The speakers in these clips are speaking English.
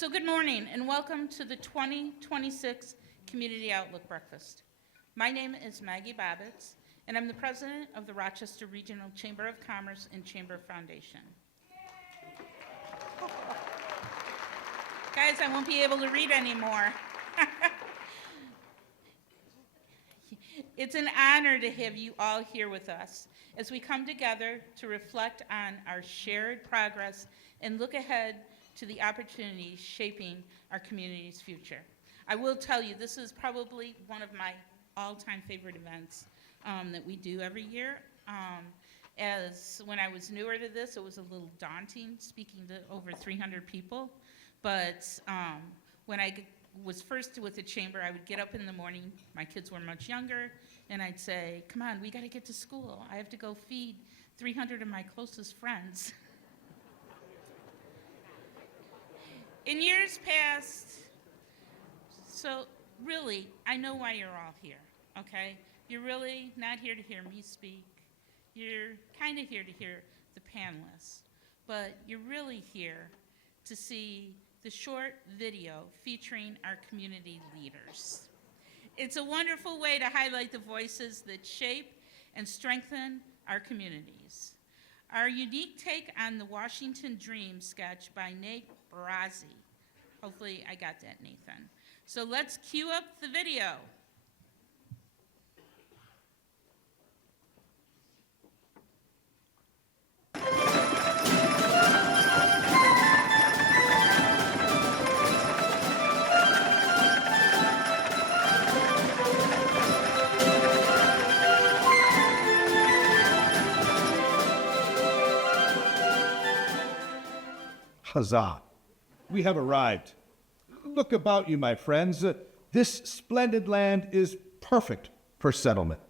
So good morning and welcome to the 2026 Community Outlook Breakfast. My name is Maggie Babbitts and I'm the president of the Rochester Regional Chamber of Commerce and Chamber Foundation. Guys, I won't be able to read anymore. It's an honor to have you all here with us as we come together to reflect on our shared progress and look ahead to the opportunities shaping our community's future. I will tell you, this is probably one of my all-time favorite events that we do every year. As when I was newer to this, it was a little daunting speaking to over 300 people. But when I was first with the chamber, I would get up in the morning, my kids were much younger, and I'd say, come on, we gotta get to school. I have to go feed 300 of my closest friends. In years past, so really, I know why you're all here, okay? You're really not here to hear me speak. You're kind of here to hear the panelists, but you're really here to see the short video featuring our community leaders. It's a wonderful way to highlight the voices that shape and strengthen our communities. Our unique take on the Washington Dream sketch by Nate Barassi. Hopefully I got that, Nathan. So let's cue up the video. Huzzah! We have arrived. Look about you, my friends. This splendid land is perfect for settlement.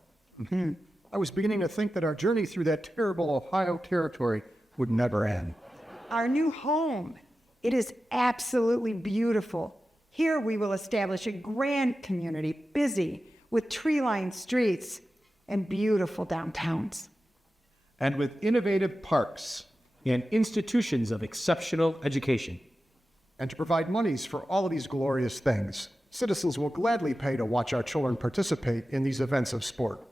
I was beginning to think that our journey through that terrible Ohio territory would never end. Our new home. It is absolutely beautiful. Here we will establish a grand community, busy with tree-lined streets and beautiful downtowns. And with innovative parks. And institutions of exceptional education. And to provide monies for all of these glorious things, citizens will gladly pay to watch our children participate in these events of sport.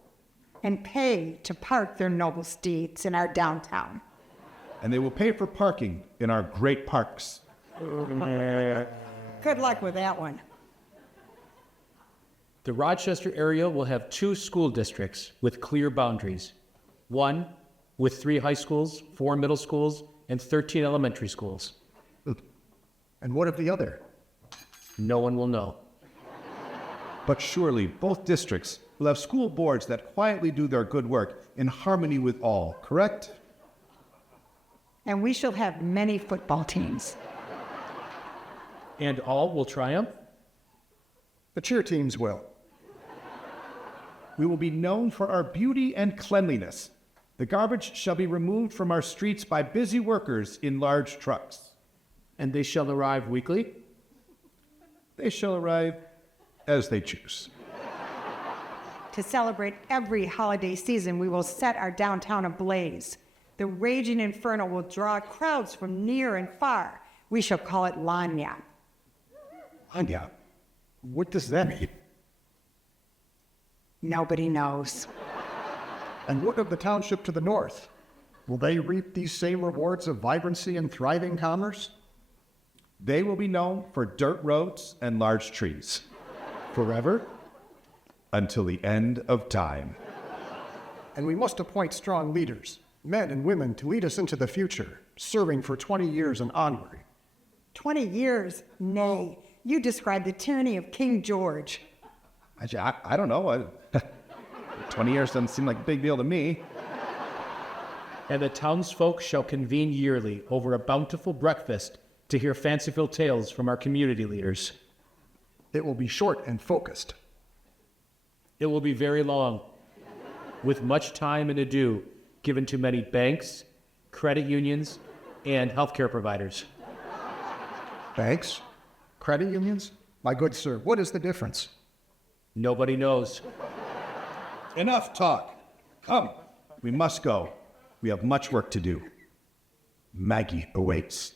And pay to park their noble steeds in our downtown. And they will pay for parking in our great parks. Good luck with that one. The Rochester area will have 2 school districts with clear boundaries. One with 3 high schools, 4 middle schools, and 13 elementary schools. And what of the other? No one will know. But surely both districts will have school boards that quietly do their good work in harmony with all, correct? And we shall have many football teams. And all will triumph? The cheer teams will. We will be known for our beauty and cleanliness. The garbage shall be removed from our streets by busy workers in large trucks. And they shall arrive weekly? They shall arrive as they choose. To celebrate every holiday season, we will set our downtown ablaze. The raging inferno will draw crowds from near and far. We shall call it Lanya. Anya, what does that mean? Nobody knows. And what of the township to the north? Will they reap these same rewards of vibrancy and thriving commerce? They will be known for dirt roads and large trees. Forever? Until the end of time. And we must appoint strong leaders, men and women, to lead us into the future, serving for 20 years and onward. 20 years? Nay. You describe the tyranny of King George. I don't know. 20 years doesn't seem like a big deal to me. And the townsfolk shall convene yearly over a bountiful breakfast to hear fanciful tales from our community leaders. It will be short and focused. It will be very long, with much time and ado given to many banks, credit unions, and healthcare providers. Banks? Credit unions? My good sir, what is the difference? Nobody knows. Enough talk. Come, we must go. We have much work to do. Maggie awaits.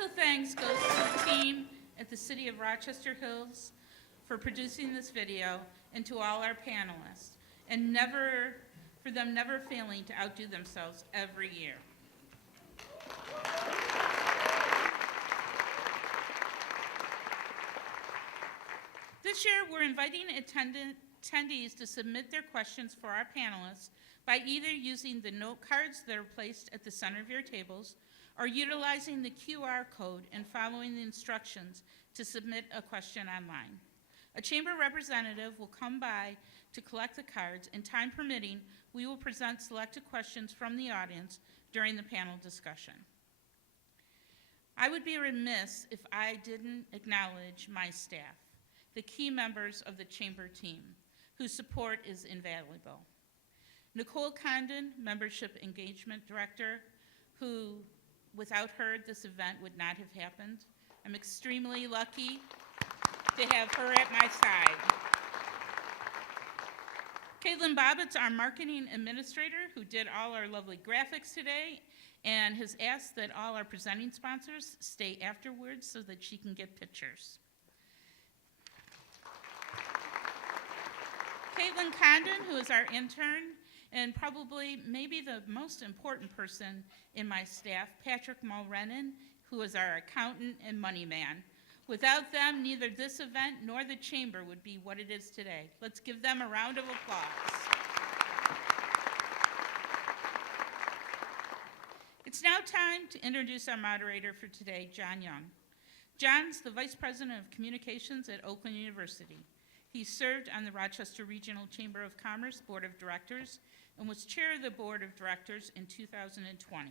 Special thanks goes to the team at the City of Rochester Hills for producing this video, and to all our panelists, and for them never failing to outdo themselves every year. This year, we're inviting attendees to submit their questions for our panelists by either using the note cards that are placed at the center of your tables or utilizing the QR code and following the instructions to submit a question online. A chamber representative will come by to collect the cards, and time permitting, we will present selected questions from the audience during the panel discussion. I would be remiss if I didn't acknowledge my staff, the key members of the chamber team, whose support is invaluable. Nicole Condon, Membership Engagement Director, who, without her, this event would not have happened. I'm extremely lucky to have her at my side. Caitlin Bobbitt's our Marketing Administrator, who did all our lovely graphics today and has asked that all our presenting sponsors stay afterwards so that she can get pictures. Caitlin Condon, who is our intern, and probably maybe the most important person in my staff, Patrick Mulrennan, who is our accountant and money man. Without them, neither this event nor the chamber would be what it is today. Let's give them a round of applause. It's now time to introduce our moderator for today, John Young. John's the Vice President of Communications at Oakland University. He served on the Rochester Regional Chamber of Commerce Board of Directors and was chair of the Board of Directors in 2020.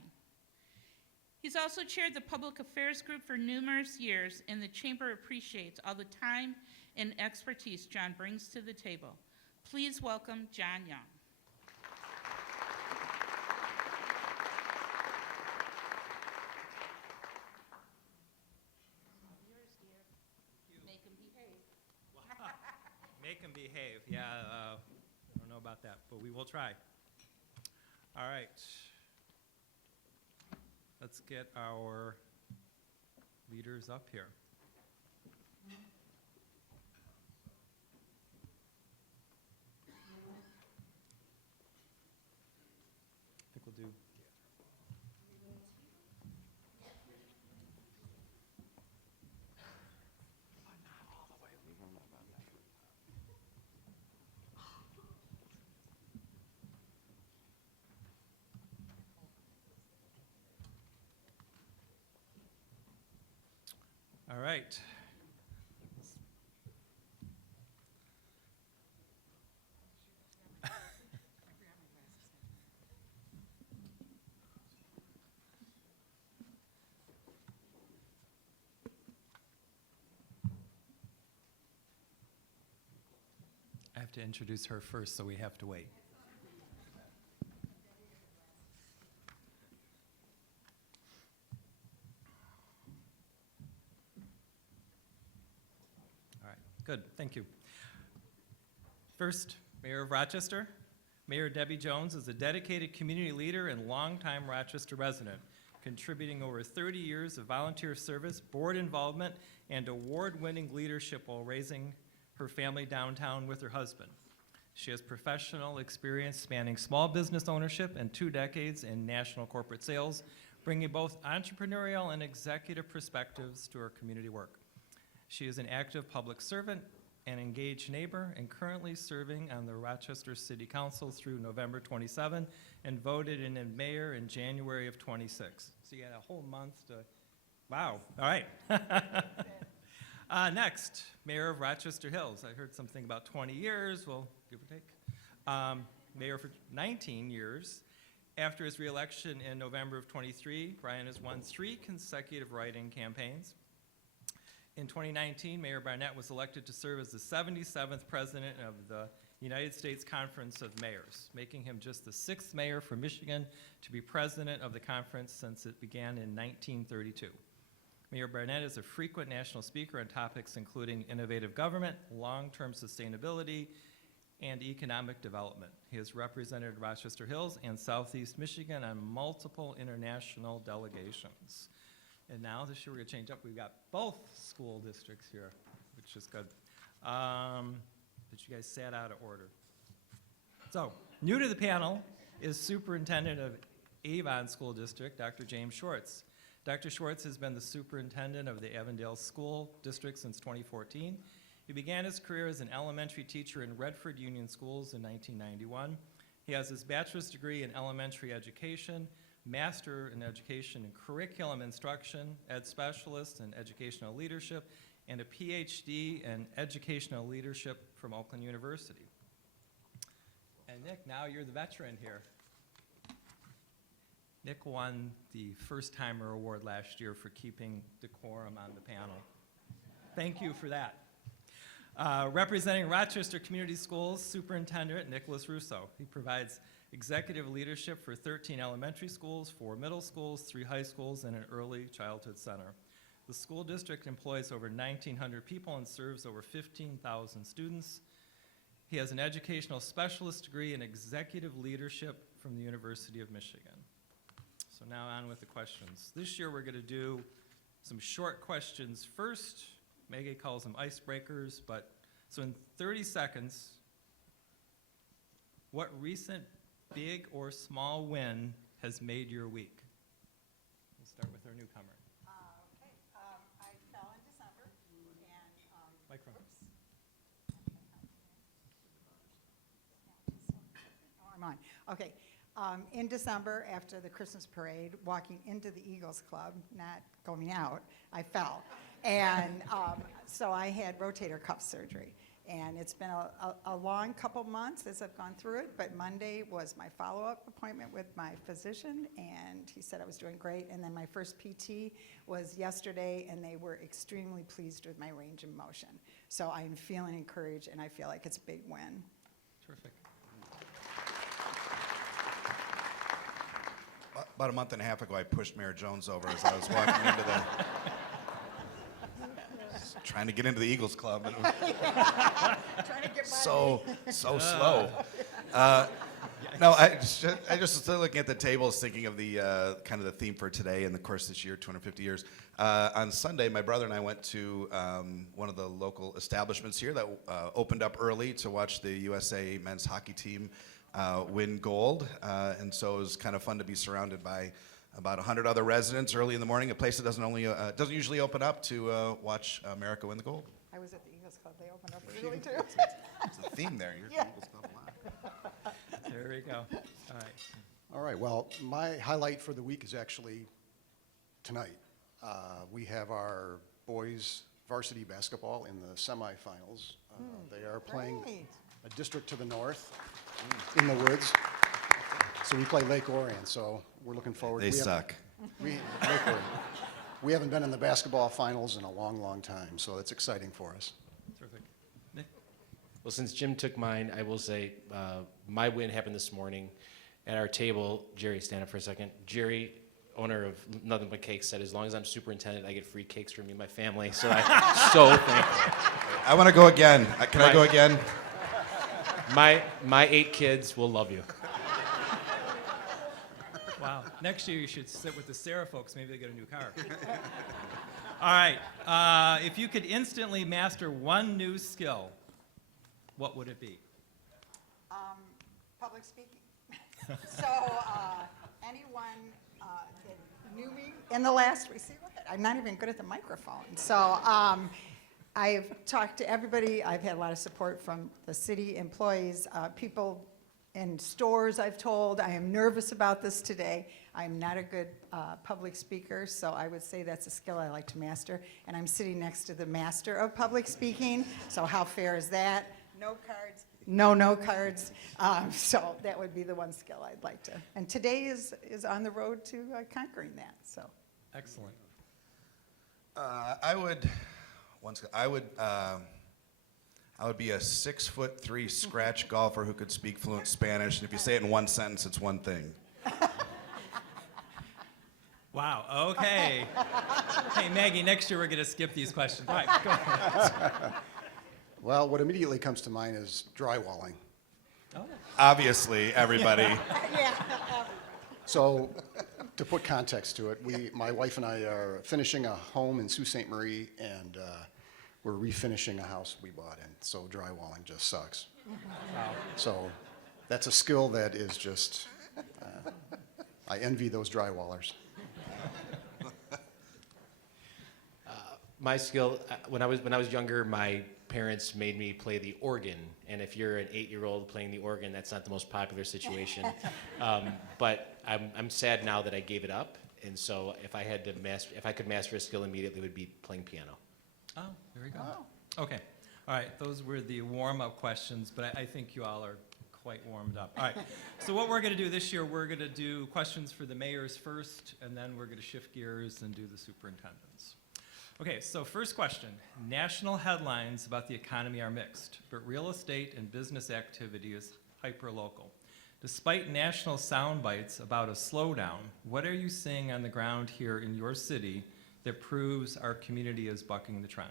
He's also chaired the Public Affairs Group for numerous years, and the Chamber appreciates all the time and expertise John brings to the table. Please welcome John Young. Make him behave. Make them behave. Yeah, I don't know about that, but we will try. All right. Let's get our leaders up here. I think we'll do. All right. I have to introduce her first, so we have to wait. Good, thank you. First, Mayor of Rochester. Mayor Debbie Jones is a dedicated community leader and longtime Rochester resident, contributing over 30 years of volunteer service, board involvement, and award-winning leadership while raising her family downtown with her husband. She has professional experience spanning small business ownership and 2 decades in national corporate sales, bringing both entrepreneurial and executive perspectives to her community work. She is an active public servant and engaged neighbor, and currently serving on the Rochester City Council through November 27 and voted in mayor in January of 26. So you had a whole month to, wow, all right. Next, Mayor of Rochester Hills. I heard something about 20 years, well, give or take. Mayor for 19 years. After his reelection in November of 23, Bryan has won 3 consecutive write-in campaigns. In 2019, Mayor Barnett was elected to serve as the 77th president of the United States Conference of Mayors, making him just the 6th mayor from Michigan to be president of the conference since it began in 1932. Mayor Barnett is a frequent national speaker on topics including innovative government, long-term sustainability, and economic development. He has represented Rochester Hills and Southeast Michigan on multiple international delegations. And now this year we're going to change up. We've got both school districts here, which is good. But you guys sat out of order. So, new to the panel is Superintendent of Avon School District, Dr. James Schwarz. Dr. Schwarz has been the superintendent of the Avondale School District since 2014. He began his career as an elementary teacher in Redford Union Schools in 1991. He has his bachelor's degree in elementary education, master in education and curriculum instruction, ed specialist in educational leadership, and a PhD in educational leadership from Oakland University. And Nick, now you're the veteran here. Nick won the First Timer Award last year for keeping decorum on the panel. Thank you for that. Representing Rochester Community Schools, Superintendent Nicholas Russo. He provides executive leadership for 13 elementary schools, 4 middle schools, 3 high schools, and an early childhood center. The school district employs over 1,900 people and serves over 15,000 students. He has an educational specialist degree in executive leadership from the University of Michigan. So now on with the questions. This year we're going to do some short questions first. Maggie calls them icebreakers, but so in 30 seconds, what recent big or small win has made your week? We'll start with our newcomer. Okay, I fell in December and, Microphone. oh, I'm on. Okay, in December, after the Christmas parade, walking into the Eagles Club, not going out, I fell. And so I had rotator cuff surgery. And it's been a long couple months as I've gone through it, but Monday was my follow-up appointment with my physician, and he said I was doing great. And then my first PT was yesterday, and they were extremely pleased with my range of motion. So I'm feeling encouraged, and I feel like it's a big win. Terrific. About a month and a half ago, I pushed Mayor Jones over as I was walking into the... trying to get into the Eagles Club, and it was Trying to get so slow. No, I just was looking at the tables, thinking of the kind of the theme for today and the course this year, 250 years. On Sunday, my brother and I went to one of the local establishments here that opened up early to watch the USA men's hockey team win gold, and so it was kind of fun to be surrounded by about 100 other residents early in the morning, a place that doesn't usually open up to watch America win the gold. I was at the Eagles Club. They opened up early, too. It's the theme there. You're Yeah. Eagles Club Live. There we go. All right. All right, well, my highlight for the week is actually tonight. We have our boys varsity basketball in the semifinals. They are playing Great. a district to the north in the woods. So we play Lake Orion, so we're looking forward. They suck. Lake Orion. We haven't been in the basketball finals in a long, long time, so that's exciting for us. Terrific. Nick? Well, since Jim took mine, I will say my win happened this morning. At our table, Jerry, stand up for a second. Jerry, owner of Nothing But Cakes, said as long as I'm superintendent, I get free cakes from me and my family. So I'm so thankful. I want to go again. Can I go again? My 8 kids will love you. Wow. Next year you should sit with the Sarah folks. Maybe they get a new car. All right. If you could instantly master one new skill, what would it be? Public speaking. So anyone that knew me in the last week, see, look at, I'm not even good at the microphone. So I've talked to everybody. I've had a lot of support from the city employees, people in stores. I've told I am nervous about this today. I'm not a good public speaker, so I would say that's a skill I like to master. And I'm sitting next to the master of public speaking, so how fair is that? No cards. No cards. So that would be the one skill I'd like to. And today is on the road to conquering that. So. Excellent. I would be a 6'3" scratch golfer who could speak fluent Spanish, and if you say it in one sentence, it's one thing. Wow. Okay. Hey, Maggie, next year we're going to skip these questions. All right, go ahead. Well, what immediately comes to mind is drywalling. Oh. Obviously, everybody. Yeah. So To put context to it, my wife and I are finishing a home in Sault Ste. Marie, and we're refinishing a house we bought in, so drywalling just sucks. So that's a skill that is just, I envy those drywallers. My skill, when I was younger, my parents made me play the organ, and if you're an 8-year-old playing the organ, that's not the most popular situation. But I'm sad now that I gave it up, and so if I could master a skill immediately, it would be playing piano. Oh, there we go. Okay, all right, those were the warm-up questions, but I think you all are quite warmed up. All right, so what we're going to do this year, we're going to do questions for the mayors first, and then we're going to shift gears and do the superintendents. Okay, so first question. National headlines about the economy are mixed, but real estate and business activity is hyper-local. Despite national sound bites about a slowdown, what are you seeing on the ground here in your city that proves our community is bucking the trend?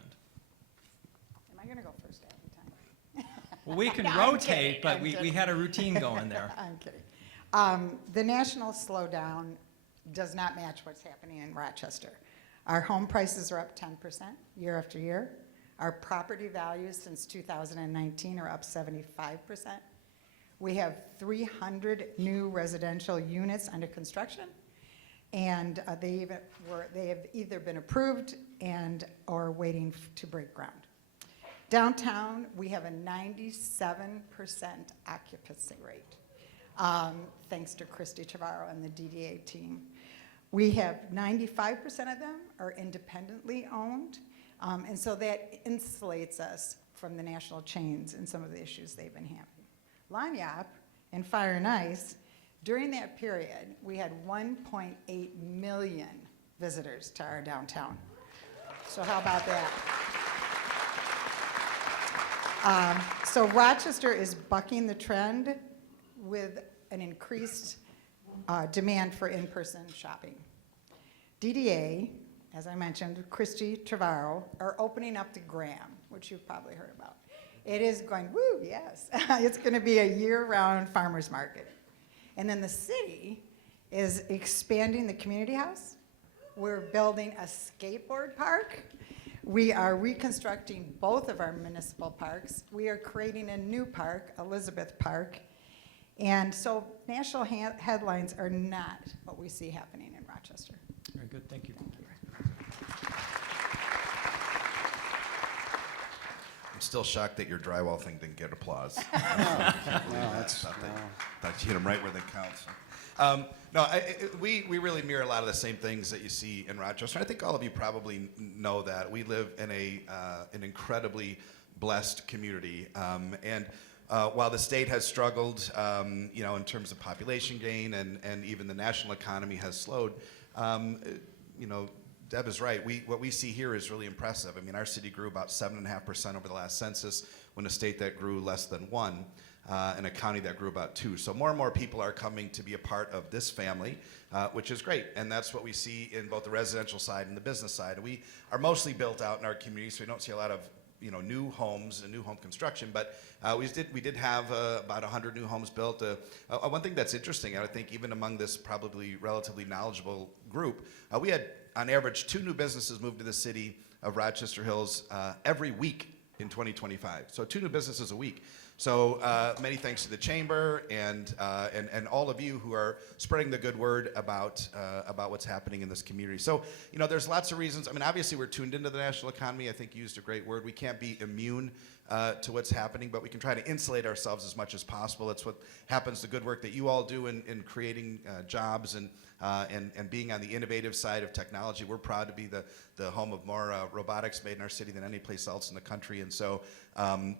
Am I going to go first every time? Well, we can No, I'm rotate, kidding, but I'm we kidding. had a routine going there. I'm kidding. The national slowdown does not match what's happening in Rochester. Our home prices are up 10% year after year. Our property values since 2019 are up 75%. We have 300 new residential units under construction, and they have either been approved and are waiting to break ground. Downtown, we have a 97% occupancy rate, thanks to Christy Chavarro and the DDA team. We have 95% of them are independently owned, and so that insulates us from the national chains and some of the issues they've been having. Lanyap and Fire and Ice, during that period, we had 1.8 million visitors to our downtown. So how about that? So Rochester is bucking the trend with an increased demand for in-person shopping. DDA, as I mentioned, Christy Trevorrow, are opening up the Graham, which you've probably heard about. It is going, woo, yes. It's going to be a year-round farmer's market. And then the city is expanding the community house. We're building a skateboard park. We are reconstructing both of our municipal parks. We are creating a new park, Elizabeth Park. And so national headlines are not what we see happening in Rochester. Very good, thank you. I'm still shocked that your drywall thing didn't get applause. No, that's, Thought you hit them right where they count. We really mirror a lot of the same things that you see in Rochester. I think all of you probably know that. We live in an incredibly blessed community. While the state has struggled, in terms of population gain and even the national economy has slowed, Deb is right. What we see here is really impressive. I mean, our city grew about 7.5% over the last census, when a state that grew less than 1%, and a county that grew about 2%. So more and more people are coming to be a part of this family, which is great. And that's what we see in both the residential side and the business side. We are mostly built out in our community, so we don't see a lot of new homes and new home construction, but we did have about 100 new homes built. One thing that's interesting, I think, even among this probably relatively knowledgeable group, we had on average 2 new businesses move to the city of Rochester Hills every week in 2025. So 2 new businesses a week. So many thanks to the chamber and all of you who are spreading the good word about what's happening in this community. So there's lots of reasons. I mean, obviously we're tuned into the national economy. I think you used a great word. We can't be immune to what's happening, but we can try to insulate ourselves as much as possible. That's what happens. The good work that you all do in creating jobs and being on the innovative side of technology. We're proud to be the home of more robotics made in our city than any place else in the country. And so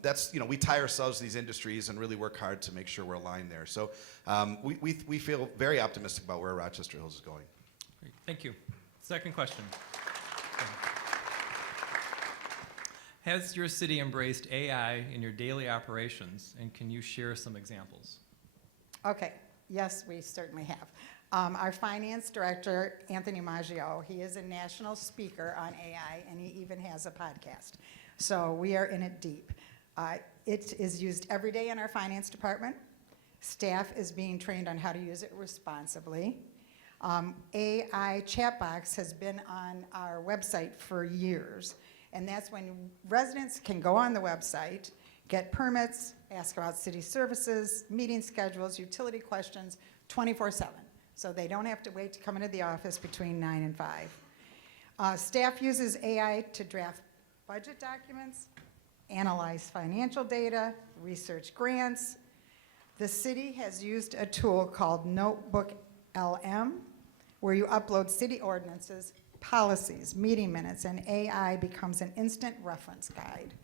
that's, we tie ourselves to these industries and really work hard to make sure we're aligned there. So we feel very optimistic about where Rochester Hills is going. Great, thank you. Second question. Has your city embraced AI in your daily operations, and can you share some examples? Okay, yes, we certainly have. Our finance director, Anthony Maggio, he is a national speaker on AI, and he even has a podcast. So we are in it deep. It is used every day in our finance department. Staff is being trained on how to use it responsibly. AI chat box has been on our website for years, and that's when residents can go on the website, get permits, ask about city services, meeting schedules, utility questions, 24/7. So they don't have to wait to come into the office between 9 and 5. Staff uses AI to draft budget documents, analyze financial data, research grants. The city has used a tool called Notebook LM, where you upload city ordinances, policies, meeting minutes, and AI becomes an instant reference guide.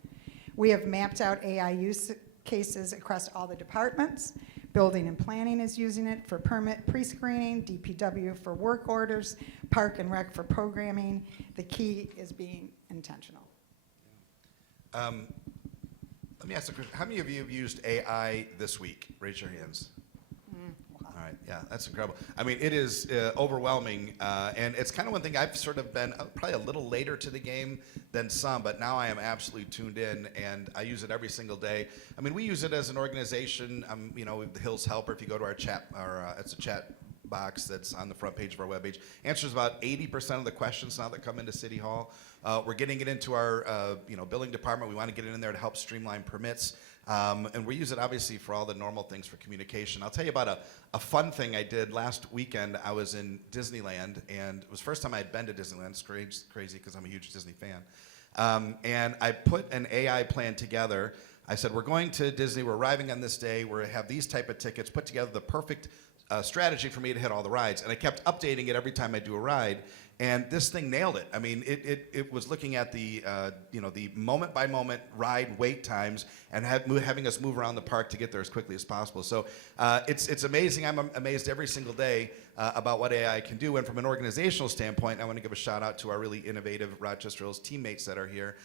We have mapped out AI use cases across all the departments. Building and planning is using it for permit pre-screening, DPW for work orders, park and rec for programming. The key is being intentional. Let me ask a question. How many of you have used AI this week? Raise your hands. All right, yeah, that's incredible. I mean, it is overwhelming, and it's kind of one thing I've sort of been probably a little later to the game than some, but now I am absolutely tuned in, and I use it every single day. I mean, we use it as an organization. You know, the Hills Helper. If you go to our chat, it's a chat box that's on the front page of our webpage. Answers about 80% of the questions now that come into City Hall. We're getting it into our building department. We want to get it in there to help streamline permits. And we use it obviously for all the normal things for communication. I'll tell you about a fun thing I did last weekend. I was in Disneyland, and it was the first time I had been to Disneyland. It's crazy because I'm a huge Disney fan. And I put an AI plan together. I said, we're going to Disney, we're arriving on this day, we're going to have these type of tickets, put together the perfect strategy for me to hit all the rides. And I kept updating it every time I do a ride. And this thing nailed it. I mean, it was looking at the the moment by moment ride wait times and having us move around the park to get there as quickly as possible. So it's amazing. I'm amazed every single day about what AI can do. And from an organizational standpoint, I want to give a shout out to our really innovative Rochester Hills teammates that are here.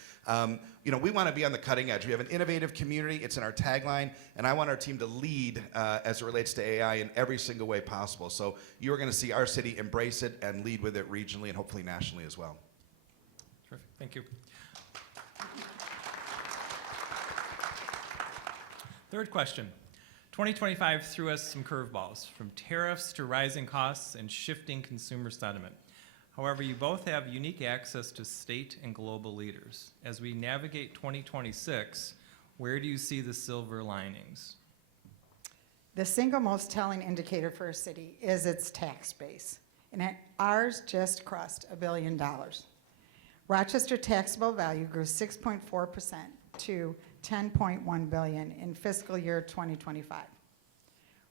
We want to be on the cutting edge. We have an innovative community. It's in our tagline, and I want our team to lead as it relates to AI in every single way possible. So you're going to see our city embrace it and lead with it regionally and hopefully nationally as well. Terrific, thank you. Third question. 2025 threw us some curveballs, from tariffs to rising costs and shifting consumer sentiment. However, you both have unique access to state and global leaders. As we navigate 2026, where do you see the silver linings? The single most telling indicator for a city is its tax base, and ours just crossed $1 billion. Rochester taxable value grew 6.4% to $10.1 billion in fiscal year 2025.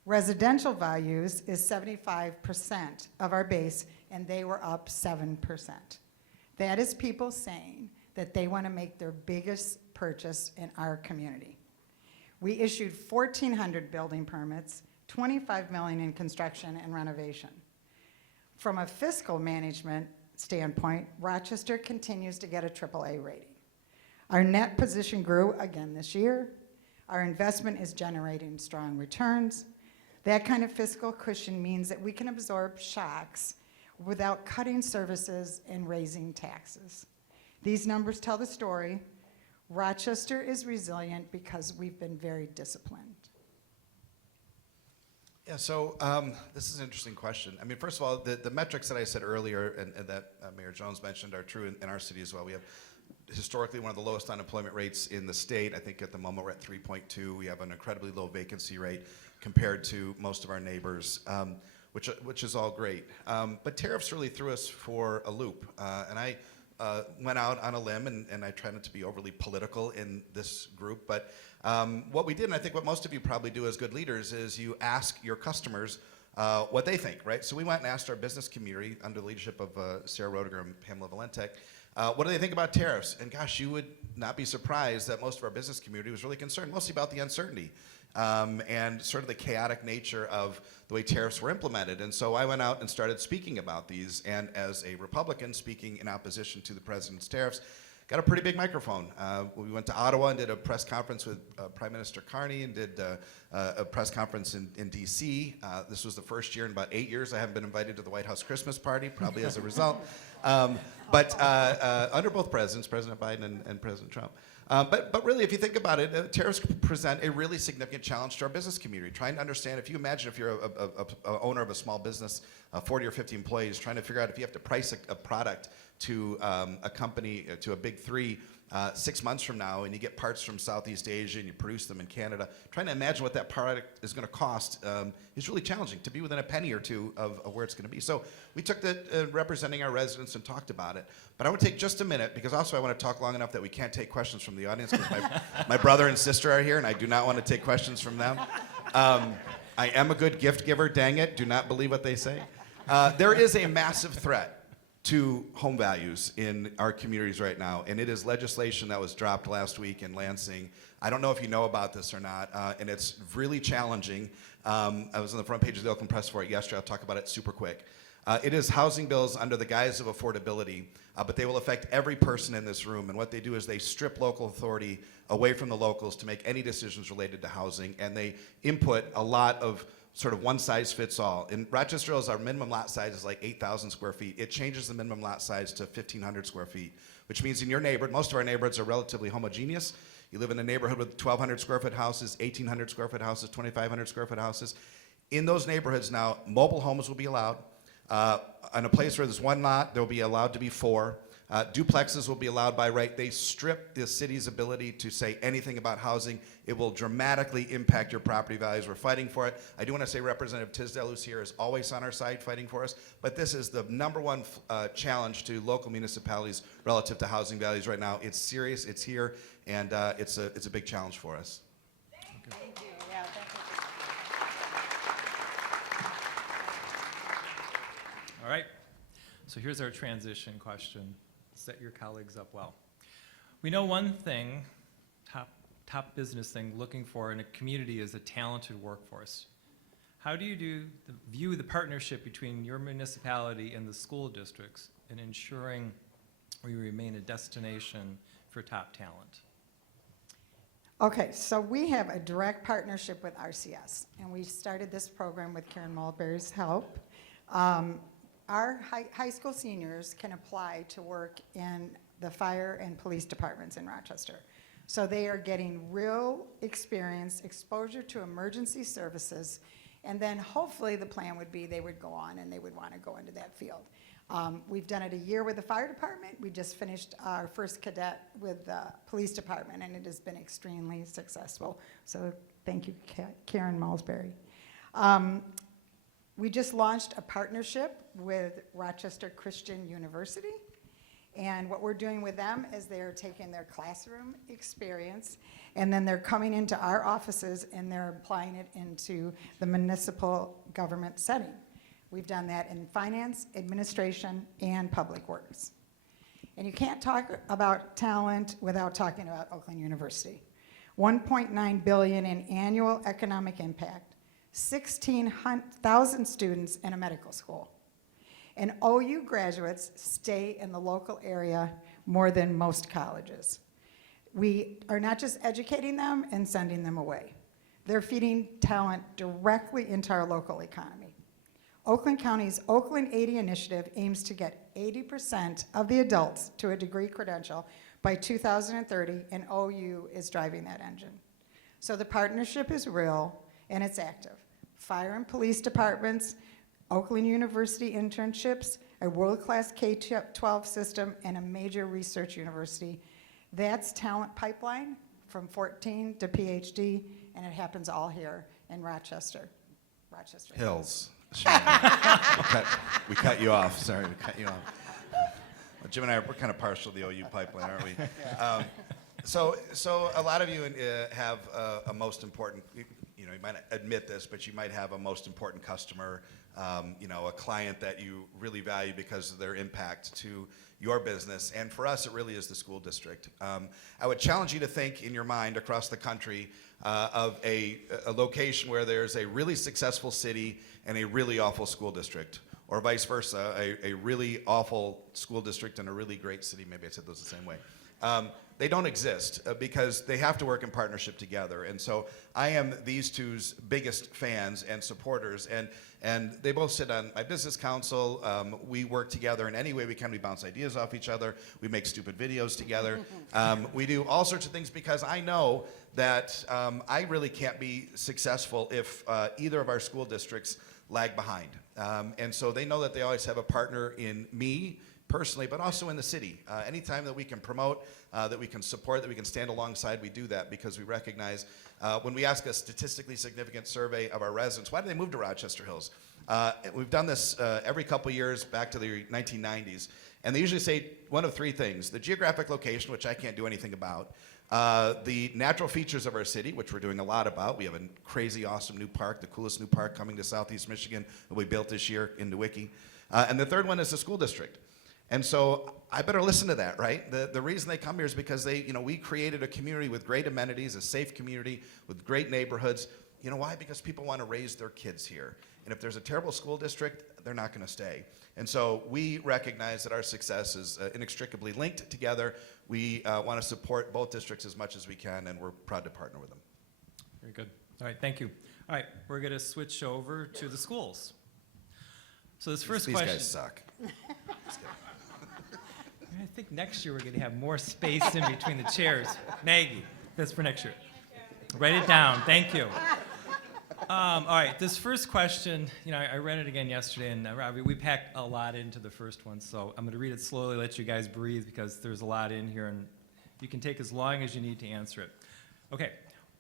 Residential values is 75% of our base, and they were up 7%. That is people saying that they want to make their biggest purchase in our community. We issued 1,400 building permits, $25 million in construction and renovation. From a fiscal management standpoint, Rochester continues to get a AAA rating. Our net position grew again this year. Our investment is generating strong returns. That kind of fiscal cushion means that we can absorb shocks without cutting services and raising taxes. These numbers tell the story. Rochester is resilient because we've been very disciplined. Yeah, so this is an interesting question. I mean, first of all, the metrics that I said earlier and that Mayor Jones mentioned are true in our city as well. We have historically one of the lowest unemployment rates in the state. I think at the moment we're at 3.2. We have an incredibly low vacancy rate compared to most of our neighbors, which is all great. But tariffs really threw us for a loop. And I went out on a limb, and I try not to be overly political in this group, but what we did, and I think what most of you probably do as good leaders, is you ask your customers what they think, right? So we went and asked our business community under the leadership of Sarah Roediger and Pamela Valentek, what do they think about tariffs? And gosh, you would not be surprised that most of our business community was really concerned, mostly about the uncertainty and sort of the chaotic nature of the way tariffs were implemented. And so I went out and started speaking about these, and as a Republican speaking in opposition to the president's tariffs, got a pretty big microphone. We went to Ottawa and did a press conference with Prime Minister Carney and did a press conference in D.C. This was the first year in about 8 years I haven't been invited to the White House Christmas party, probably as a result. But under both presidents, President Biden and President Trump. But really, if you think about it, tariffs present a really significant challenge to our business community. Trying to understand, if you imagine if you're a owner of a small business, 40 or 50 employees, trying to figure out if you have to price a product to a company, to a big three, 6 months from now, and you get parts from Southeast Asia and you produce them in Canada, trying to imagine what that product is going to cost is really challenging, to be within a penny or two of where it's going to be. So we took the representing our residents and talked about it. But I want to take just a minute, because also I want to talk long enough that we can't take questions from the audience, because my brother and sister are here, and I do not want to take questions from them. I am a good gift giver, dang it. Do not believe what they say. There is a massive threat to home values in our communities right now, and it is legislation that was dropped last week in Lansing. I don't know if you know about this or not, and it's really challenging. I was on the front page of the Oakland Press for it yesterday. I'll talk about it super quick. It is housing bills under the guise of affordability, but they will affect every person in this room, and what they do is they strip local authority away from the locals to make any decisions related to housing, and they input a lot of sort of one size fits all. In Rochester, our minimum lot size is like 8,000 square feet. It changes the minimum lot size to 1,500 square feet, which means in your neighborhood, most of our neighborhoods are relatively homogeneous. You live in a neighborhood with 1,200 square foot houses, 1,800 square foot houses, 2,500 square foot houses. In those neighborhoods now, mobile homes will be allowed. On a place where there's one lot, there will be allowed to be 4. Duplexes will be allowed by right. They strip the city's ability to say anything about housing. It will dramatically impact your property values. We're fighting for it. I do want to say Representative Tisdale, who's here, is always on our side fighting for us. But this is the #1 challenge to local municipalities relative to housing values right now. It's serious. It's here, and it's a big challenge for us. Thank you. Yeah, thank you. All right, so here's our transition question. Set your colleagues up well. We know one thing, top business thing looking for in a community is a talented workforce. How do you view the partnership between your municipality and the school districts in ensuring we remain a destination for top talent? Okay, so we have a direct partnership with RCS, and we started this program with Karen Mulberry's help. Our high school seniors can apply to work in the fire and police departments in Rochester. So they are getting real experience, exposure to emergency services, and then hopefully the plan would be they would go on and they would want to go into that field. We've done it a year with the fire department. We just finished our first cadet with the police department, and it has been extremely successful. So thank you, Karen Mulberry. We just launched a partnership with Rochester Christian University, and what we're doing with them is they're taking their classroom experience and then they're coming into our offices and they're applying it into the municipal government setting. We've done that in finance, administration, and public works. And you can't talk about talent without talking about Oakland University. $1.9 billion in annual economic impact, 16,000 students in a medical school. And OU graduates stay in the local area more than most colleges. We are not just educating them and sending them away. They're feeding talent directly into our local economy. Oakland County's Oakland 80 initiative aims to get 80% of the adults to a degree credential by 2030, and OU is driving that engine. So the partnership is real and it's active. Fire and police departments, Oakland University internships, a world-class K-12 system, and a major research university. That's talent pipeline from 14 to PhD, and it happens all here in Rochester. Rochester Hills. We cut you off. Sorry, we cut you off. Jim and I, we're kind of partial to the OU pipeline, aren't we? So a lot of you have a most important, you might not admit this, but you might have a most important customer, a client that you really value because of their impact to your business. And for us, it really is the school district. I would challenge you to think in your mind across the country of a location where there's a really successful city and a really awful school district. or vice versa, a really awful school district and a really great city, maybe I said those the same way, they don't exist because they have to work in partnership together. And so I am these two's biggest fans and supporters, and they both sit on my business council. We work together in any way we can. We bounce ideas off each other. We make stupid videos together. We do all sorts of things because I know that I really can't be successful if either of our school districts lag behind. And so they know that they always have a partner in me personally, but also in the city. Anytime that we can promote, that we can support, that we can stand alongside, we do that because we recognize when we ask a statistically significant survey of our residents, why do they move to Rochester Hills? We've done this every couple years back to the 1990s, and they usually say one of three things: the geographic location, which I can't do anything about, the natural features of our city, which we're doing a lot about. We have a crazy, awesome new park, the coolest new park coming to Southeast Michigan that we built this year in Nowicki. And the third one is the school district. And so I better listen to that, right? The reason they come here is because we created a community with great amenities, a safe community with great neighborhoods. You know why? Because people want to raise their kids here. And if there's a terrible school district, they're not going to stay. And so we recognize that our success is inextricably linked together. We want to support both districts as much as we can, and we're proud to partner with them. Very good. All right, thank you. All right, we're going to switch over to the schools. So this first These question. guys suck. I think next year we're going to have more space in between the chairs. Maggie, that's for next year. Write it down. Thank you. All right, this first question, I read it again yesterday, and Robbie, we packed a lot into the first one, so I'm going to read it slowly, let you guys breathe, because there's a lot in here, and you can take as long as you need to answer it. Okay,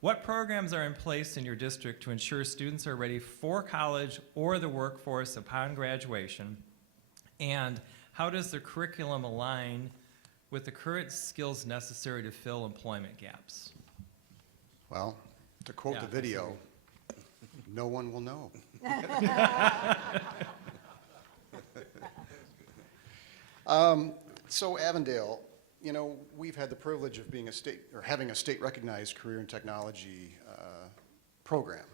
what programs are in place in your district to ensure students are ready for college or the workforce upon graduation, and how does the curriculum align with the current skills necessary to fill employment gaps? Well, to quote Yeah, the video, no one will know. So Avondale, we've had the privilege of being having a state-recognized career in technology program,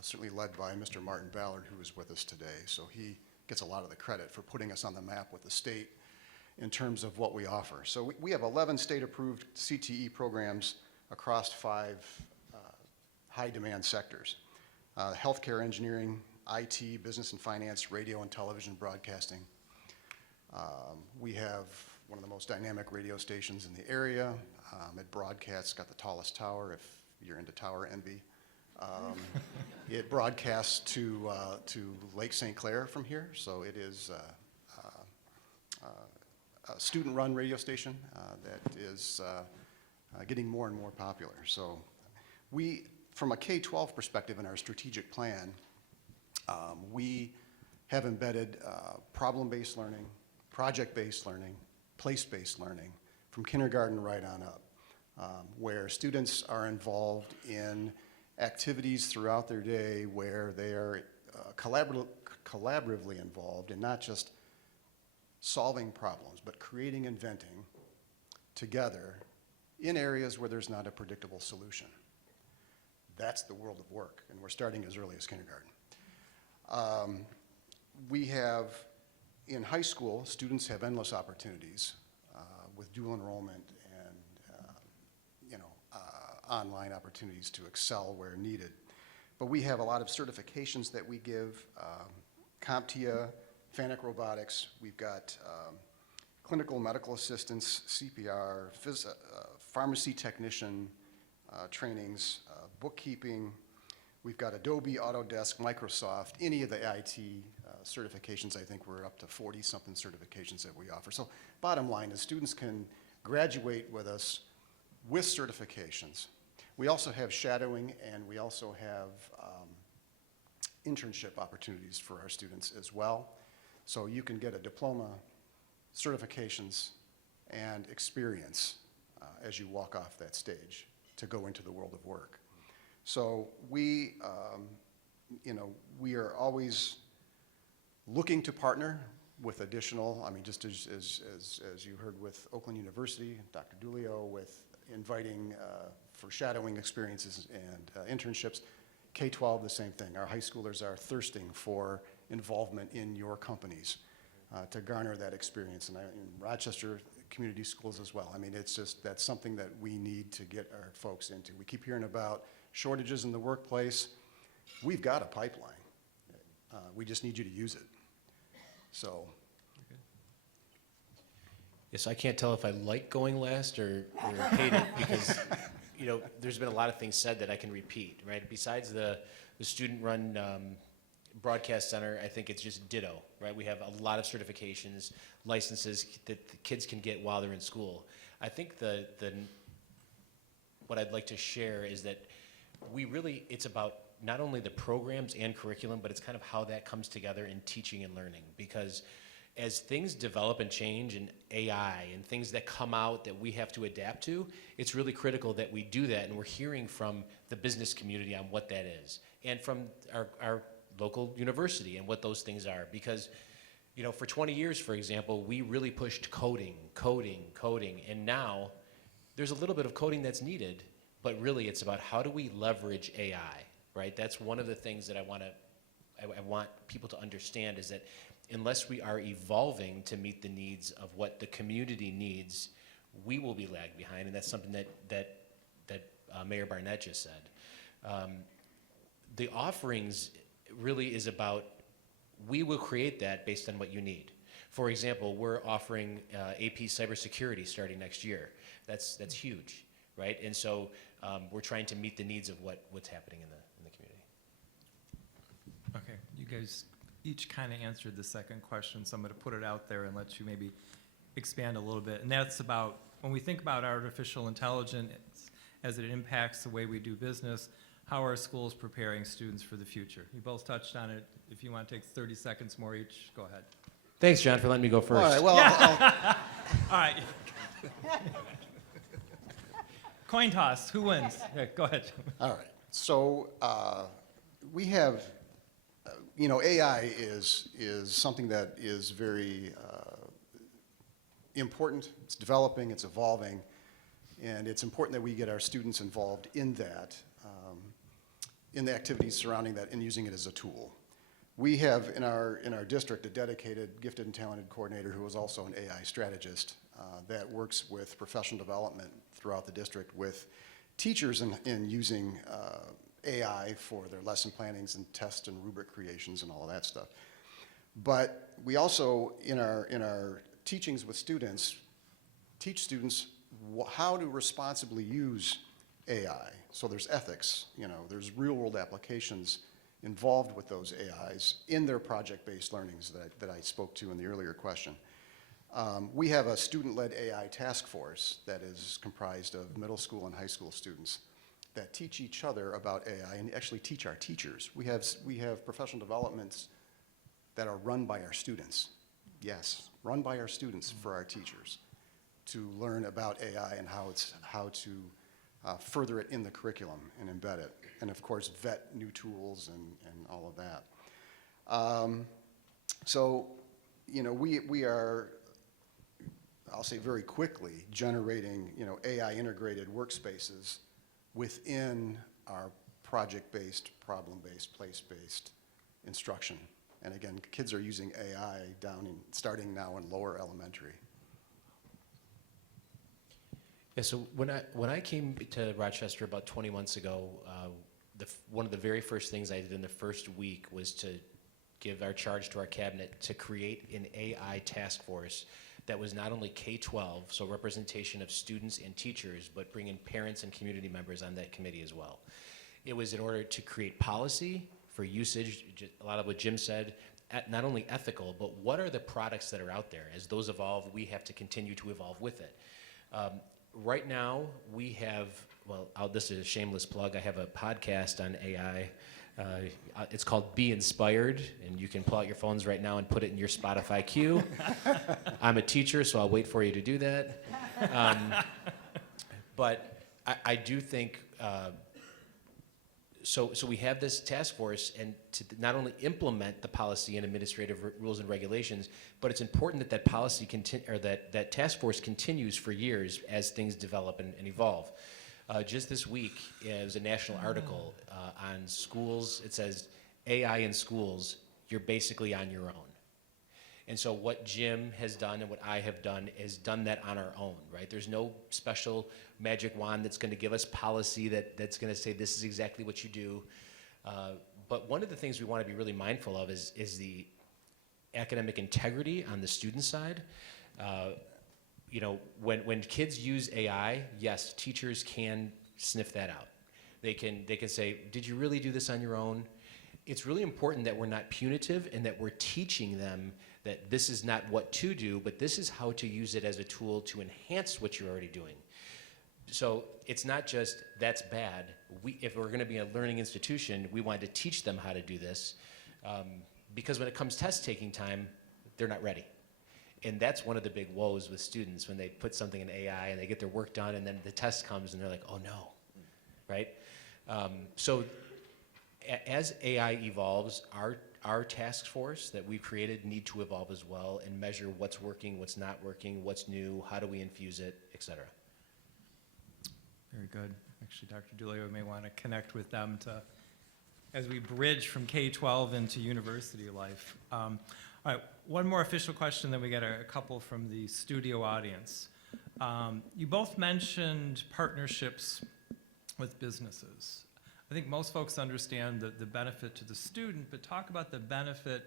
certainly led by Mr. Martin Ballard, who is with us today. So he gets a lot of the credit for putting us on the map with the state in terms of what we offer. So we have 11 state-approved CTE programs across 5 high-demand sectors: healthcare, engineering, IT, business and finance, radio and television broadcasting. We have one of the most dynamic radio stations in the area. It broadcasts, got the tallest tower, if you're into tower envy. It broadcasts to Lake St. Clair from here, so it is a student-run radio station that is getting more and more popular. So we, from a K-12 perspective in our strategic plan, we have embedded problem-based learning, project-based learning, place-based learning from kindergarten right on up, where students are involved in activities throughout their day where they are collaboratively involved in not just solving problems, but creating, inventing together in areas where there's not a predictable solution. That's the world of work, and we're starting as early as kindergarten. We have, in high school, students have endless opportunities with dual enrollment and online opportunities to excel where needed. But we have a lot of certifications that we give, CompTIA, FANUC robotics. We've got clinical medical assistance, CPR, pharmacy technician trainings, bookkeeping. We've got Adobe, Autodesk, Microsoft, any of the IT certifications. I think we're up to 40-something certifications that we offer. So bottom line is students can graduate with us with certifications. We also have shadowing, and we also have internship opportunities for our students as well. So you can get a diploma, certifications, and experience as you walk off that stage to go into the world of work. So we are always looking to partner with additional, just as you heard with Oakland University, Dr. Dulio, with inviting for shadowing experiences and internships. K-12, the same thing. Our high schoolers are thirsting for involvement in your companies to garner that experience. And in Rochester Community Schools as well. I mean, it's just, that's something that we need to get our folks into. We keep hearing about shortages in the workplace. We've got a pipeline. We just need you to use it. So, Yes, I can't tell if I like going last or hate it because, you know, there's been a lot of things said that I can repeat, right? Besides the student-run broadcast center, I think it's just ditto, right? We have a lot of certifications, licenses that the kids can get while they're in school. I think what I'd like to share is that it's about not only the programs and curriculum, but it's kind of how that comes together in teaching and learning. Because as things develop and change in AI and things that come out that we have to adapt to, it's really critical that we do that. And we're hearing from the business community on what that is and from our local university and what those things are. Because, you know, for 20 years, for example, we really pushed coding. And now there's a little bit of coding that's needed, but really it's about how do we leverage AI, right? That's one of the things that I want people to understand is that unless we are evolving to meet the needs of what the community needs, we will be lagged behind, and that's something that Mayor Barnett just said. The offerings really is about, we will create that based on what you need. For example, we're offering AP cybersecurity starting next year. That's huge, right? And so we're trying to meet the needs of what's happening in the community. Okay, you guys each kind of answered the second question, so I'm going to put it out there and let you maybe expand a little bit. And that's about, when we think about artificial intelligence as it impacts the way we do business, how are schools preparing students for the future? You both touched on it. If you want to take 30 seconds more each, go ahead. Thanks, John, for letting me go first. all right, well, All right. Coin toss, who wins? Yeah, go ahead. all right. So we have, you know, AI is something that is very important. It's developing, it's evolving, and it's important that we get our students involved in that, in the activities surrounding that and using it as a tool. We have in our district a dedicated gifted and talented coordinator who is also an AI strategist that works with professional development throughout the district with teachers in using AI for their lesson plannings and test and rubric creations and all of that stuff. But we also, in our teachings with students, teach students how to responsibly use AI. So there's ethics, you know, there's real-world applications involved with those AIs in their project-based learnings that I spoke to in the earlier question. We have a student-led AI task force that is comprised of middle school and high school students that teach each other about AI and actually teach our teachers. We have professional developments that are run by our students. Yes, run by our students for our teachers to learn about AI and how to further it in the curriculum and embed it. And of course, vet new tools and all of that. So, you know, we are, I'll say very quickly, generating, you know, AI integrated workspaces within our project-based, problem-based, place-based instruction. And again, kids are using AI starting now in lower elementary. Yeah, so when I came to Rochester about 20 months ago, one of the very first things I did in the first week was to give our charge to our cabinet to create an AI task force that was not only K-12, so representation of students and teachers, but bring in parents and community members on that committee as well. It was in order to create policy for usage, a lot of what Jim said, not only ethical, but what are the products that are out there? As those evolve, we have to continue to evolve with it. Right now, we have, this is a shameless plug, I have a podcast on AI. It's called Be Inspired, and you can pull out your phones right now and put it in your Spotify queue. I'm a teacher, so I'll wait for you to do that. But I do think, so we have this task force, and to not only implement the policy and administrative rules and regulations, but it's important that policy that task force continues for years as things develop and evolve. Just this week, there was a national article on schools. It says, AI in schools, you're basically on your own. And so what Jim has done and what I have done is done that on our own, right? There's no special magic wand that's going to give us policy that's going to say this is exactly what you do. But one of the things we want to be really mindful of is the academic integrity on the student side. You know, when kids use AI, yes, teachers can sniff that out. They can say, did you really do this on your own? It's really important that we're not punitive and that we're teaching them that this is not what to do, but this is how to use it as a tool to enhance what you're already doing. So it's not just, that's bad. If we're gonna be a learning institution, we want to teach them how to do this, because when it comes test taking time, they're not ready. And that's one of the big woes with students when they put something in AI and they get their work done and then the test comes and they're like, oh no, right? So as AI evolves, our task force that we've created need to evolve as well and measure what's working, what's not working, what's new, how do we infuse it, et cetera. Very good. Actually, Dr. Dooley, we may want to connect with them as we bridge from K-12 into university life. All right, one more official question, then we get a couple from the studio audience. You both mentioned partnerships with businesses. I think most folks understand the benefit to the student, but talk about the benefit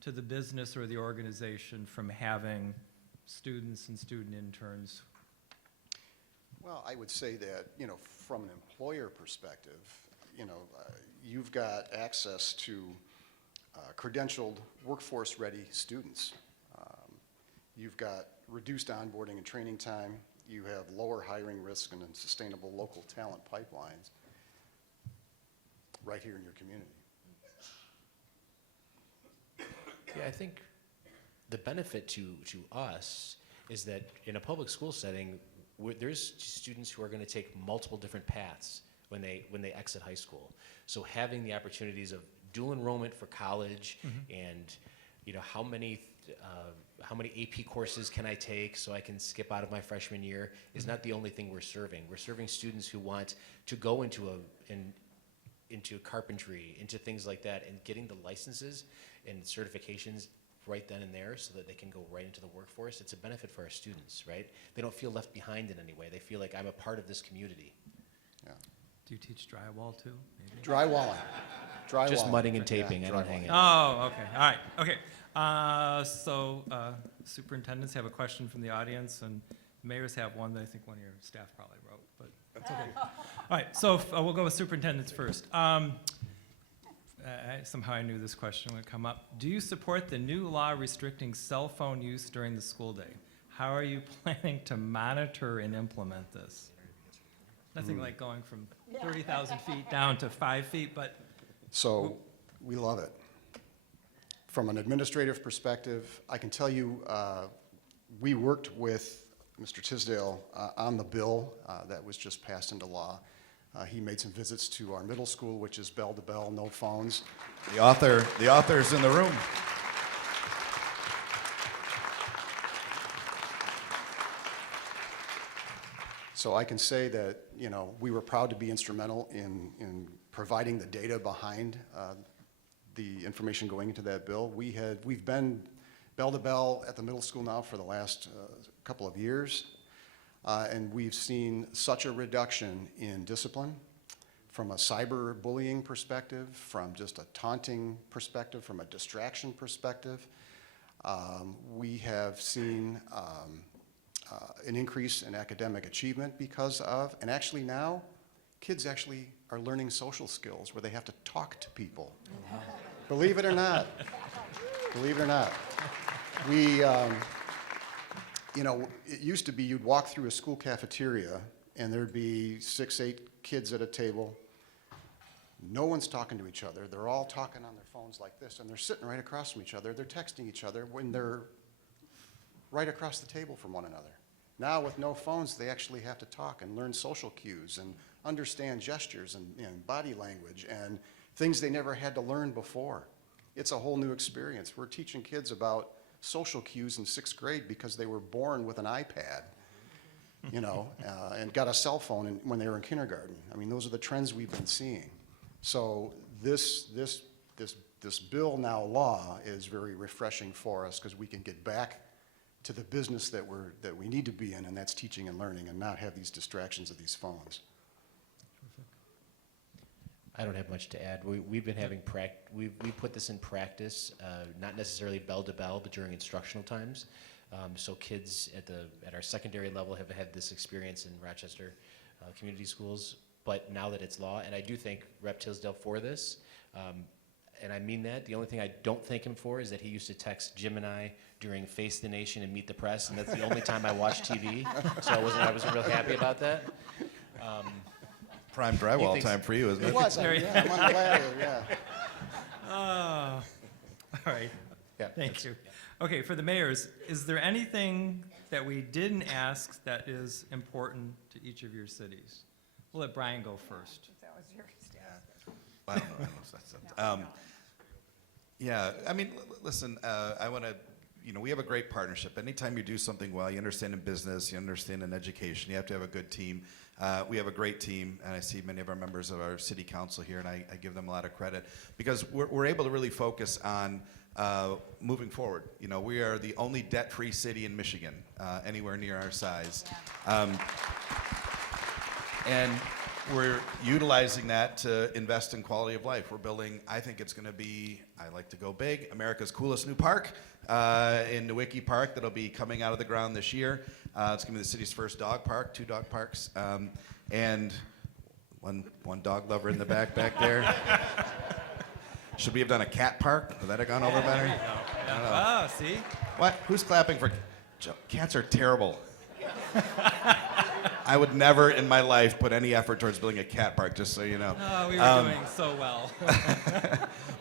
to the business or the organization from having students and student interns. Well, I would say that, you know, from an employer perspective, you know, you've got access to credentialed, workforce-ready students. You've got reduced onboarding and training time. You have lower hiring risk and sustainable local talent pipelines right here in your community. Yeah, I think the benefit to us is that in a public school setting, there's students who are going to take multiple different paths when they exit high school. So having the opportunities of dual enrollment for college, and you know, how many AP courses can I take so I can skip out of my freshman year is not the only thing we're serving. We're serving students who want to go into carpentry, into things like that, and getting the licenses and certifications right then and there so that they can go right into the workforce. It's a benefit for our students, right? They don't feel left behind in any way. They feel like I'm a part of this community. Yeah. Do you teach drywall too, maybe? Drywalling. Drywalling. Just mudding and taping. Yeah, I don't hang it. Oh, okay, all right, okay. So superintendents have a question from the audience, and mayors have one that I think one of your staff probably wrote, but that's okay. All right, so we'll go with superintendents first. Somehow I knew this question would come up. Do you support the new law restricting cell phone use during the school day? How are you planning to monitor and implement this? Nothing like going from 30,000 feet down to 5 feet, but. So we love it. From an administrative perspective, I can tell you we worked with Mr. Tisdale on the bill that was just passed into law. He made some visits to our middle school, which is bell to bell, no phones. The author's in the room. So I can say that, you know, we were proud to be instrumental in providing the data behind the information going into that bill. We've been bell to bell at the middle school now for the last couple of years. And we've seen such a reduction in discipline from a cyberbullying perspective, from just a taunting perspective, from a distraction perspective. We have seen an increase in academic achievement because of, and actually now, kids actually are learning social skills where they have to talk to people. Believe it or not. Believe it or not. We, you know, it used to be you'd walk through a school cafeteria and there'd be 6, 8 kids at a table. No one's talking to each other. They're all talking on their phones like this, and they're sitting right across from each other. They're texting each other when they're right across the table from one another. Now with no phones, they actually have to talk and learn social cues and understand gestures and body language and things they never had to learn before. It's a whole new experience. We're teaching kids about social cues in 6th grade because they were born with an iPad, you know, and got a cell phone when they were in kindergarten. I mean, those are the trends we've been seeing. So this this bill, now law, is very refreshing for us because we can get back to the business that we need to be in, and that's teaching and learning, and not have these distractions of these phones. I don't have much to add. We've been having we put this in practice, not necessarily bell to bell, but during instructional times. So kids at our secondary level have had this experience in Rochester community schools. But now that it's law, and I do thank Rep. Tisdale for this, and I mean that. The only thing I don't thank him for is that he used to text Jim and I during Face the Nation and Meet the Press, and that's the only time I watch TV. So I wasn't real happy about that. Prime drywall thinks- time for you, isn't It it? was, yeah, I'm on the ladder, yeah. All right. Yeah, Thank you. Okay, for the mayors, is there anything that we didn't ask that is important to each of your cities? We'll let Bryan go first. That was yours. I don't know. Yeah, I mean, listen, I want to, we have a great partnership. Anytime you do something well, you understand in business, you understand in education, you have to have a good team. We have a great team, and I see many of our members of our city council here, and I give them a lot of credit because we're able to really focus on moving forward. We are the only debt-free city in Michigan, anywhere near our size. And we're utilizing that to invest in quality of life. We're building, I think it's going to be, I like to go big, America's coolest new park in Nowicki Park that'll be coming out of the ground this year. It's going to be the city's first dog park, 2 dog parks, and one dog lover in the back there. Should we have done a cat park? Would that have gone over better? Oh, see? What? Who's clapping for? Cats are terrible. I would never in my life put any effort towards building a cat park, just so you know. Oh, we were doing so well.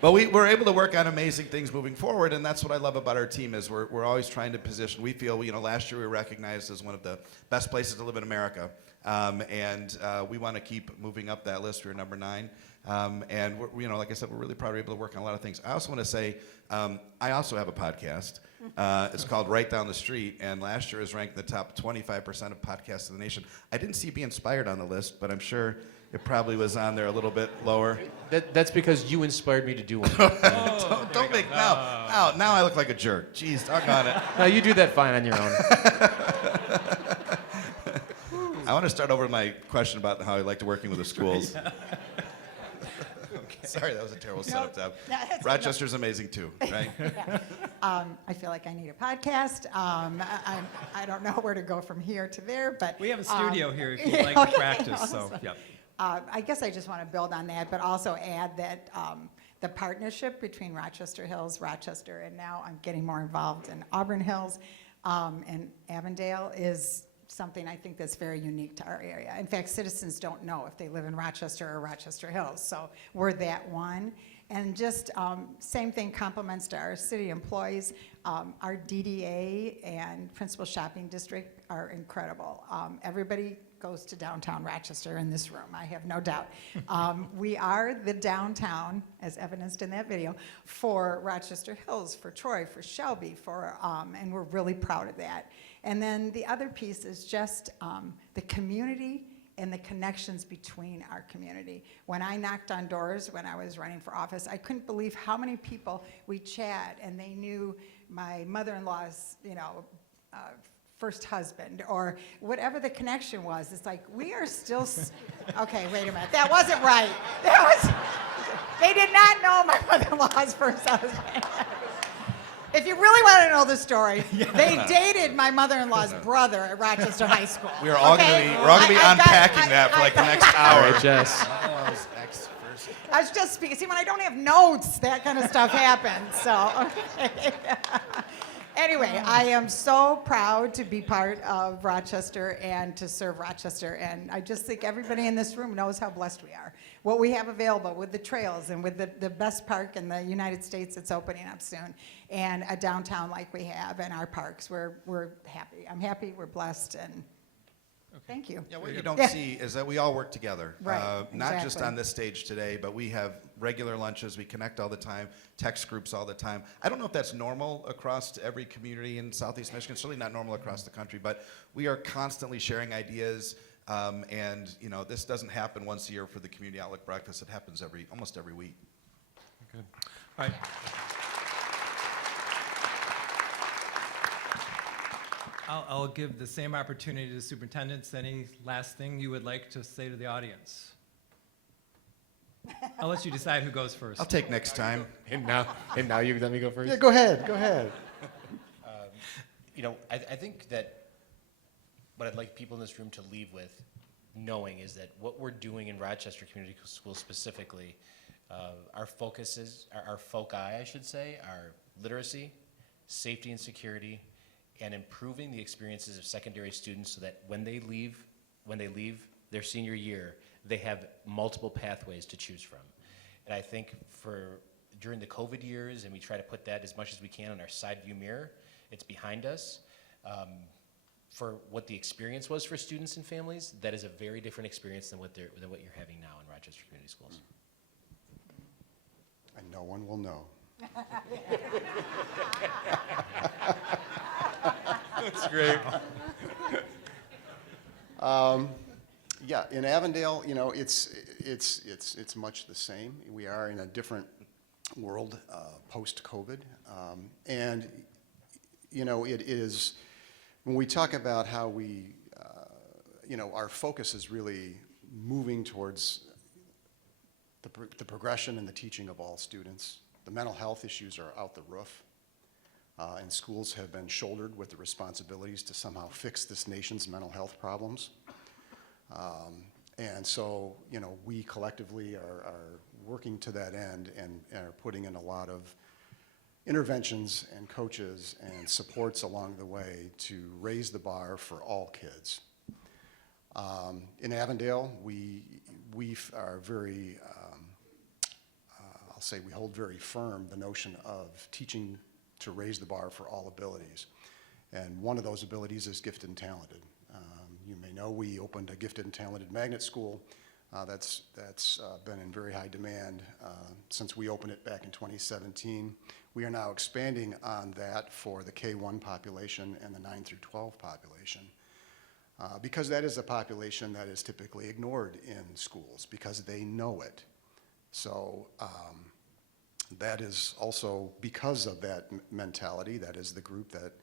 But we're able to work on amazing things moving forward, and that's what I love about our team is we're always trying to position. We feel, last year we were recognized as one of the best places to live in America, and we want to keep moving up that list. We're number 9, and like I said, we're really proud we're able to work on a lot of things. I also want to say I also have a podcast. It's called Right Down the Street, and last year it was ranked in the top 25% of podcasts in the nation. I didn't see Be Inspired on the list, but I'm sure it probably was on there a little bit lower. That's because you inspired me to do one. Don't make now I look like a jerk. Jeez, doggone it. No, you do that fine on your own. I want to start over with my question about how I liked working with the schools. Sorry, that was a terrible setup, Deb. Rochester's amazing too, right? I feel like I need a podcast. I don't know where to go from here to there, but We have a studio here if you'd like to practice, so, yep. I guess I just want to build on that, but also add that the partnership between Rochester Hills, Rochester, and now I'm getting more involved in Auburn Hills and Avondale is something I think that's very unique to our area. In fact, citizens don't know if they live in Rochester or Rochester Hills, so we're that one. And just same thing, compliments to our city employees. Our DDA and Principal Shopping District are incredible. Everybody goes to downtown Rochester in this room, I have no doubt. We are the downtown, as evidenced in that video, for Rochester Hills, for Troy, for Shelby, and we're really proud of that. And then the other piece is just the community and the connections between our community. When I knocked on doors when I was running for office, I couldn't believe how many people we chat, and they knew my mother-in-law's, first husband, or whatever the connection was. It's like, we are still, okay, wait a minute, that wasn't right. They did not know my mother-in-law's first husband. If you really want to know the story, they dated my mother-in-law's brother at Rochester High School. We are all going to be unpacking that for like the next All hour. right, Jess. I was just speaking. See, when I don't have notes, that kind of stuff happens. So, okay. Anyway, I am so proud to be part of Rochester and to serve Rochester. And I just think everybody in this room knows how blessed we are. What we have available with the trails and with the best park in the United States that's opening up soon, and a downtown like we have, and our parks. We're happy. I'm happy. We're blessed. And thank you. Yeah, what you don't see is that we all work together. Right, Not just exactly. on this stage today, but we have regular lunches. We connect all the time, text groups all the time. I don't know if that's normal across every community in Southeast Michigan. It's certainly not normal across the country, but we are constantly sharing ideas. And this doesn't happen once a year for the Community Outlook Breakfast. It happens almost every week. Good. All right. I'll give the same opportunity to superintendents. Any last thing you would like to say to the audience? I'll let you decide who goes first. I'll take next time. And now you let me go first? Yeah, go ahead, go ahead. You know, I think that what I'd like people in this room to leave with knowing is that what we're doing in Rochester Community Schools specifically, our focuses, our foci, I should say, are literacy, safety and security, and improving the experiences of secondary students so that when they leave their senior year, they have multiple pathways to choose from. And I think during the COVID years, and we try to put that as much as we can on our side view mirror, it's behind us. For what the experience was for students and families, that is a very different experience than what you're having now in Rochester Community Schools. And no one will know. That's great. Yeah, in Avondale, you know, it's much the same. We are in a different world post-COVID, and you know, it is when we talk about how we, you know, our focus is really moving towards the progression and the teaching of all students. The mental health issues are out the roof. And schools have been shouldered with the responsibilities to somehow fix this nation's mental health problems. And so, you know, we collectively are working to that end and are putting in a lot of interventions and coaches and supports along the way to raise the bar for all kids. In Avondale, we are very, I'll say we hold very firm the notion of teaching to raise the bar for all abilities. And one of those abilities is gifted and talented. You may know we opened a gifted and talented magnet school that's been in very high demand since we opened it back in 2017. We are now expanding on that for the K-1 population and the 9 through 12 population because that is a population that is typically ignored in schools because they know it. So that is also because of that mentality, that is the group that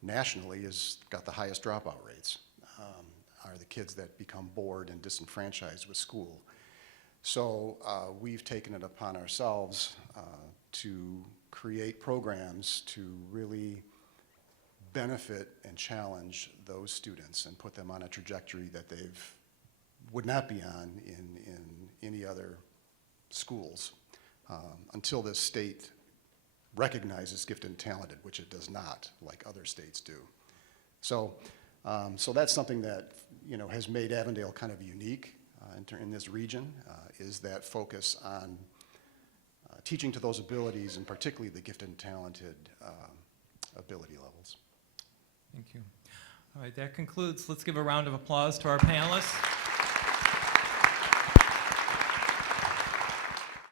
nationally has got the highest dropout rates, are the kids that become bored and disenfranchised with school. So we've taken it upon ourselves to create programs to really benefit and challenge those students and put them on a trajectory that they would not be on in any other schools until this state recognizes gifted and talented, which it does not, like other states do. So, so that's something that, you know, has made Avondale kind of unique in this region, is that focus on teaching to those abilities, and particularly the gifted and talented ability levels. Thank you. All right, that concludes. Let's give a round of applause to our panelists.